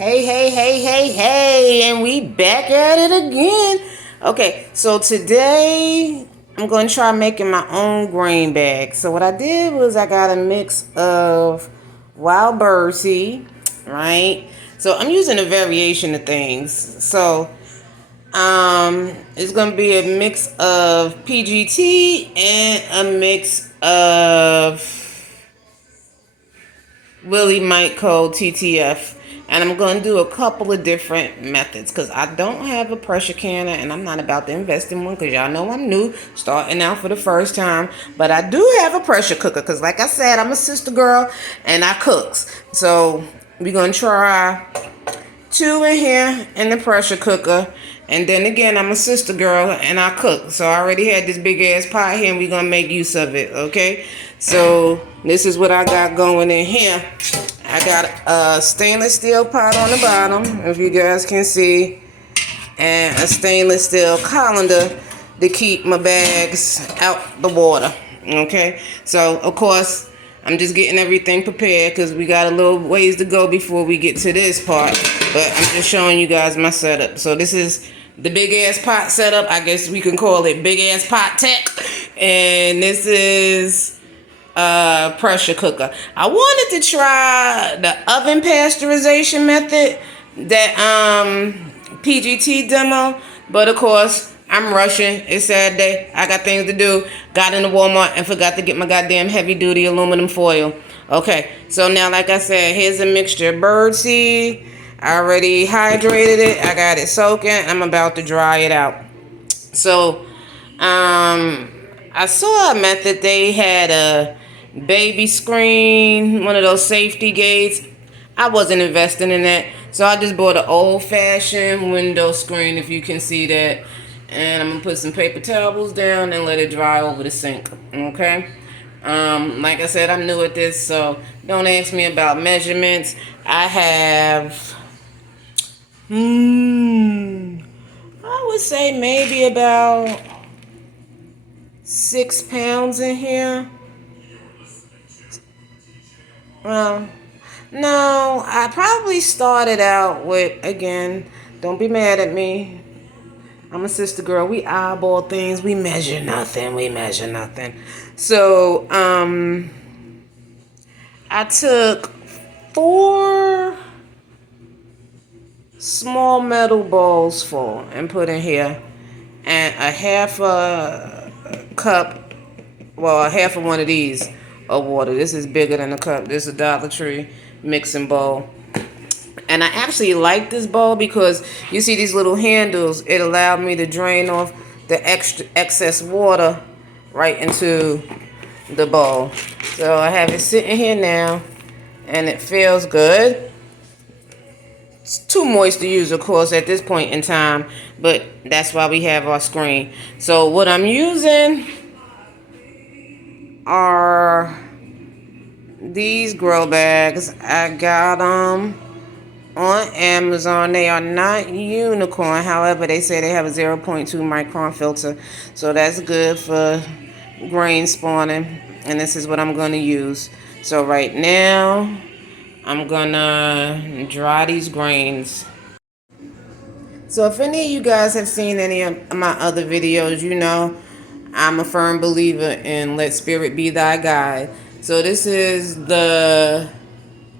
Hey, hey, hey, hey, hey, and we back at it again. Okay, so today I'm going to try making my own grain bag. So what I did was I got a mix of wild birdseed, right? So I'm using a variation of things. So it's going to be a mix of PGT and a mix of Willie Mike Code TTF. And I'm going to do a couple of different methods because I don't have a pressure canner and I'm not about to invest in one because y'all know I'm new, starting out for the first time. But I do have a pressure cooker because, like I said, I'm a sister girl and I cooks. So we're going to try two in here in the pressure cooker. And then again, I'm a sister girl and I cook. So I already had this big ass pot here and we're going to make use of it, okay? So this is what I got going in here. I got a stainless steel pot on the bottom, if you guys can see, and a stainless steel colander to keep my bags out the water, okay? So, of course, I'm just getting everything prepared because we got a little ways to go before we get to this part, but I'm just showing you guys my setup. So this is the big ass pot setup. I guess we can call it big ass pot tech, and this is pressure cooker. I wanted to try the oven pasteurization method that PGT demo, but of course I'm rushing. It's Saturday. I got things to do. Got into Walmart and forgot to get my goddamn heavy duty aluminum foil. Okay, so now like I said, here's a mixture of bird seed. I already hydrated it. I got it soaking. I'm about to dry it out. So I saw a method. They had a baby screen, one of those safety gates. I wasn't investing in that, so I just bought an old-fashioned window screen, if you can see that. And I'm gonna put some paper towels down and let it dry over the sink. Okay. Like I said, I'm new at this, so don't ask me about measurements. I have, I would say maybe about 6 pounds in here. Well, no, I probably started out with, again, don't be mad at me. I'm a sister girl. We eyeball things. We measure nothing. We measure nothing. So, I took 4 small metal bowls full and put in here, and a half a cup, well, a half of one of these of water. This is bigger than a cup. This is a Dollar Tree mixing bowl. And I actually like this bowl because you see these little handles. It allowed me to drain off the excess water right into the bowl. So I have it sitting here now, and it feels good. It's too moist to use, of course, at this point in time, but that's why we have our screen. So what I'm using are these grow bags. I got them on Amazon. They are not unicorn. However, they say they have a 0.2 micron filter. So that's good for grain spawning. And this is what I'm going to use. So right now, I'm going to dry these grains. So if any of you guys have seen any of my other videos, you know I'm a firm believer in let spirit be thy guide. So this is the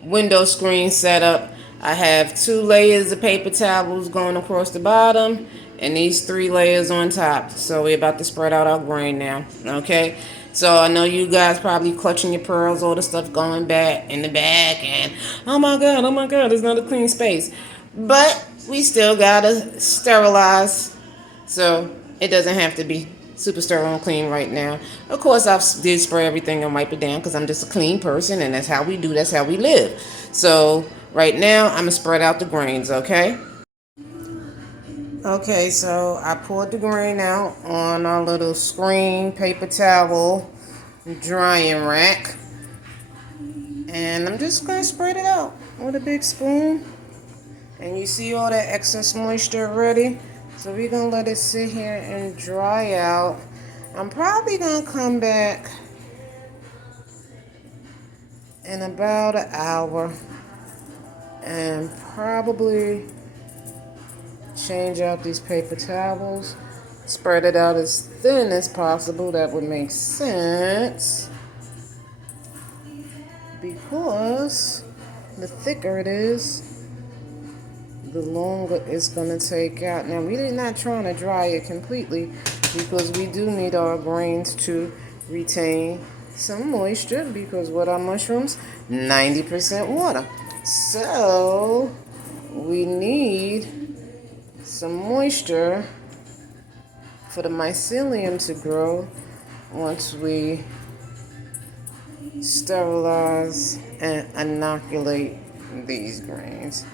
window screen setup. I have 2 layers of paper towels going across the bottom and these 3 layers on top. So we're about to spread out our grain now, okay? So I know you guys probably clutching your pearls, all the stuff going back in the back, and oh my god, there's not a clean space. But we still gotta sterilize, so it doesn't have to be super sterile and clean right now. Of course, I did spray everything and wipe it down because I'm just a clean person, and that's how we do, that's how we live. So right now, I'm gonna spread out the grains, okay? Okay, so I poured the grain out on our little screen paper towel drying rack, and I'm just gonna spread it out with a big spoon. And you see all that excess moisture already? So we're gonna let it sit here and dry out. I'm probably gonna come back in about an hour and probably change out these paper towels. Spread it out as thin as possible. That would make sense. Because the thicker it is, the longer it's going to take out. Now, we're not trying to dry it completely because we do need our grains to retain some moisture because with our mushrooms, 90% water. So, we need some moisture for the mycelium to grow once we sterilize and inoculate these grains.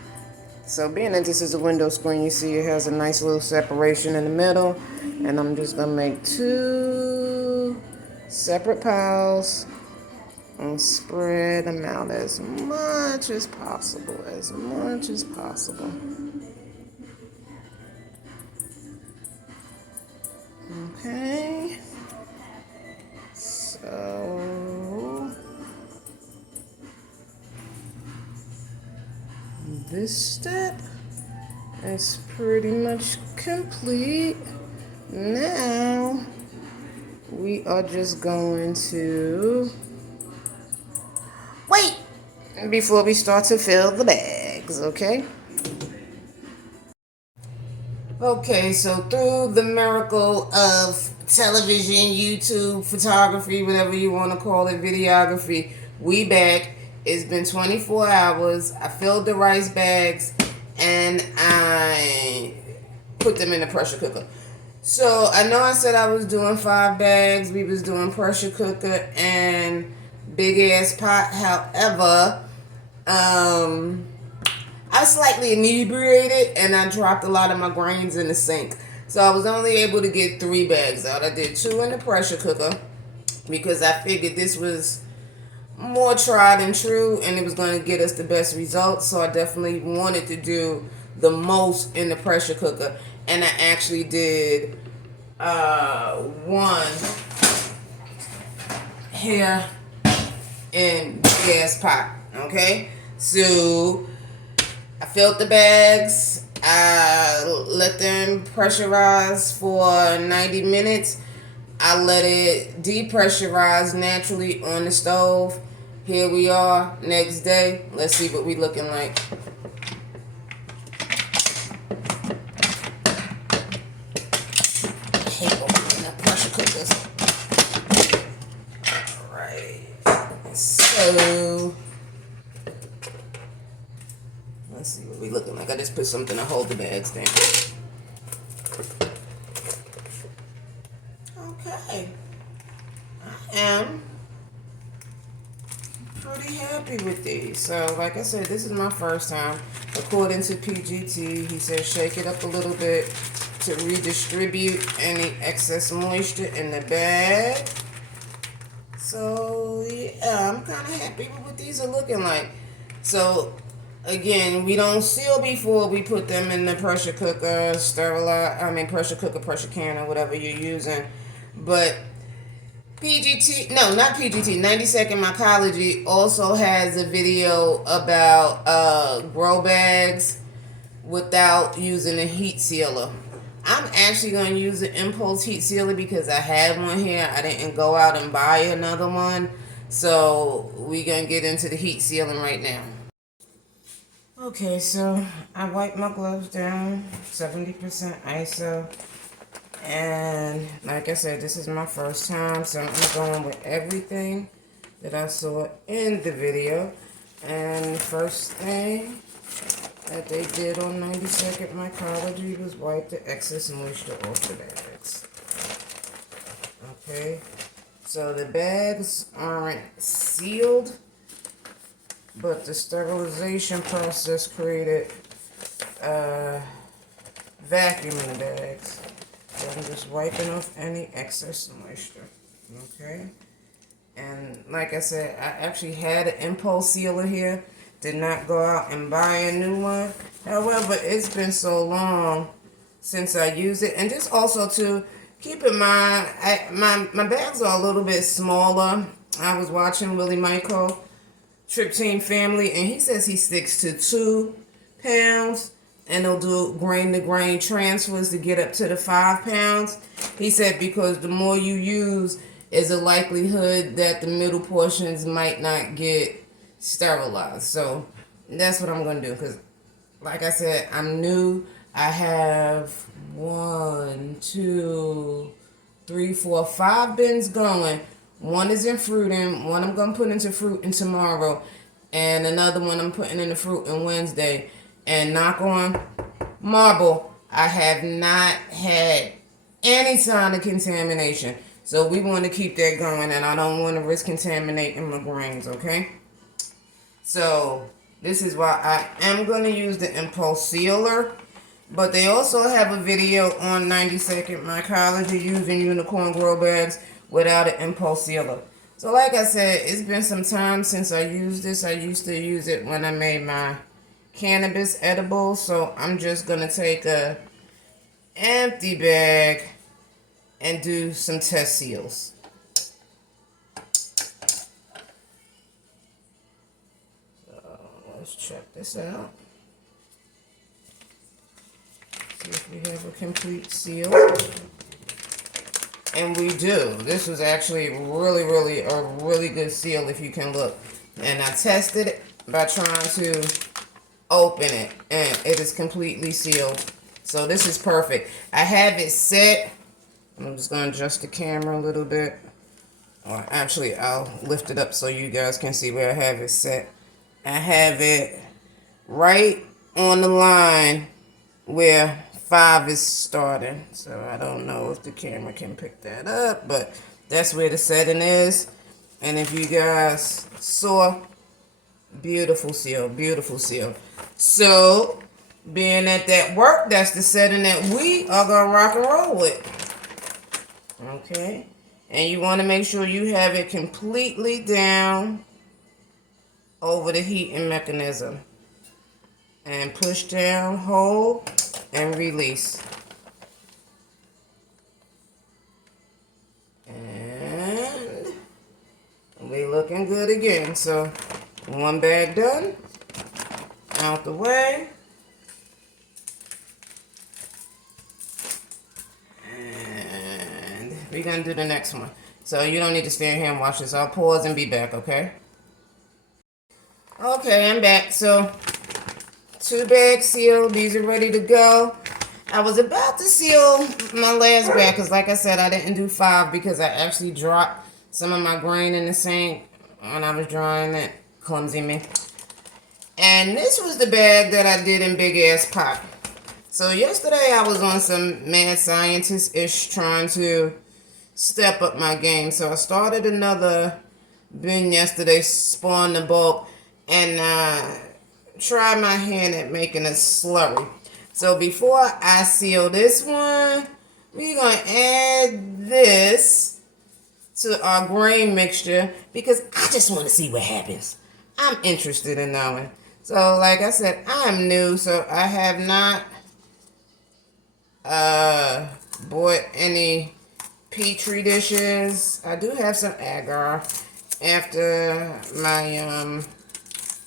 So being that this is a window screen, you see it has a nice little separation in the middle, and I'm just gonna make 2 separate piles and spread them out as much as possible, Okay, so this step is pretty much complete. Now we are just going to wait before we start to fill the bags, okay? Okay, so through the miracle of television, YouTube, photography, whatever you want to call it, videography, we back. It's been 24 hours. I filled the rice bags and I put them in the pressure cooker. So I know I said I was doing 5 bags. We was doing pressure cooker and big ass pot. However, I slightly inebriated and I dropped a lot of my grains in the sink. So I was only able to get 3 bags out. I did 2 in the pressure cooker because I figured this was more tried and true and it was going to get us the best results. So I definitely wanted to do the most in the pressure cooker. And I actually did 1 here in gas pot. Okay, so I filled the bags. I let them pressurize for 90 minutes. I let it depressurize naturally on the stove. Here we are, next day. Let's see what we looking like. I hate opening up pressure cookers. Alright. So let's see what we looking like. I just put something to hold the bags down. Okay. I am pretty happy with these. So, like I said, this is my first time. According to PGT, he said shake it up a little bit to redistribute any excess moisture in the bag. So, yeah, I'm kind of happy with what these are looking like. So, again, we don't seal before we put them in the pressure cooker, pressure cooker, pressure can, or whatever you're using. But PGT, no, not PGT, 90 Second Mycology also has a video about grow bags without using a heat sealer. I'm actually going to use an impulse heat sealer because I have one here. I didn't go out and buy another one. So we're going to get into the heat sealing right now. Okay, so I wiped my gloves down, 70% ISO. And like I said, this is my first time, so I'm going with everything that I saw in the video. And the first thing that they did on 90 Second Mycology was wipe the excess moisture off the bags. Okay, so the bags aren't sealed, but the sterilization process created a vacuum in the bags. So I'm just wiping off any excess moisture, okay? And like I said, I actually had an impulse sealer here. Did not go out and buy a new one. However, it's been so long since I used it. And just also to keep in mind, my bags are a little bit smaller. I was watching Willie Michael Trip Team family, and he says he sticks to 2 pounds, and they'll do grain to grain transfers to get up to the 5 pounds. He said because the more you use, is a likelihood that the middle portions might not get sterilized. So that's what I'm gonna do, because like I said, I'm new. I have 1, 2, 3, 4, 5 bins going. One is in fruiting, one I'm gonna put into fruiting tomorrow, and another one I'm putting in the fruiting Wednesday. And knock on marble, I have not had any sign of contamination. So we want to keep that going, and I don't want to risk contaminating my grains, okay? So this is why I am going to use the Impulse Sealer. But they also have a video on 90-second mycology using unicorn grow bags without an Impulse Sealer. So like I said, it's been some time since I used this. I used to use it when I made my cannabis edibles. So I'm just going to take a empty bag and do some test seals. So let's check this out. See if we have a complete seal. And we do. This was actually really a really good seal if you can look. And I tested it by trying to open it, and it is completely sealed. So this is perfect. I have it set. I'm just going to adjust the camera a little bit. Or actually, I'll lift it up so you guys can see where I have it set. I have it right on the line where 5 is starting. So I don't know if the camera can pick that up, but that's where the setting is. And if you guys saw, beautiful seal, beautiful seal. So being at that work, that's the setting that we are going to rock and roll with. Okay, and you want to make sure you have it completely down over the heating mechanism. And push down, hold, and release. And we looking good again. So one bag done, out the way. We're going to do the next one. So you don't need to stand here and watch this. I'll pause and be back, okay? Okay, I'm back. So 2 bags sealed. These are ready to go. I was about to seal my last bag because, like I said, I didn't do 5 because I actually dropped some of my grain in the sink when I was drying it. Clumsy me. And this was the bag that I did in Big Ass Pot. So yesterday I was on some mad scientist-ish trying to step up my game. So I started another bin yesterday, spawned the bulk, and tried my hand at making a slurry. So before I seal this one, we're going to add this to our grain mixture because I just want to see what happens. I'm interested in knowing. So like I said, I'm new, so I have not bought any Petri dishes. I do have some agar after my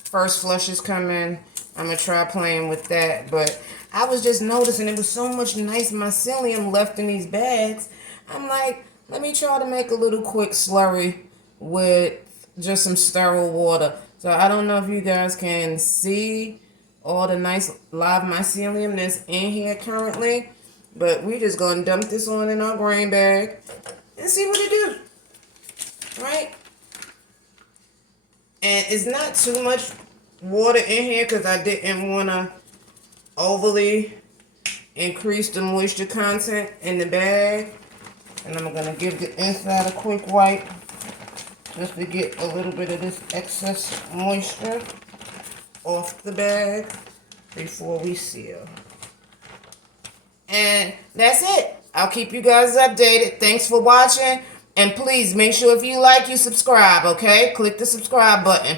first flushes come in. I'm gonna try playing with that, but I was just noticing there was so much nice mycelium left in these bags. I'm like, let me try to make a little quick slurry with just some sterile water. So I don't know if you guys can see all the nice live mycelium that's in here currently, but we just gonna dump this on in our grain bag and see what it do, right? And it's not too much water in here because I didn't want to overly increase the moisture content in the bag. And I'm going to give the inside a quick wipe just to get a little bit of this excess moisture off the bag before we seal. And that's it. I'll keep you guys updated. Thanks for watching. And please make sure if you like, you subscribe, okay? Click the subscribe button.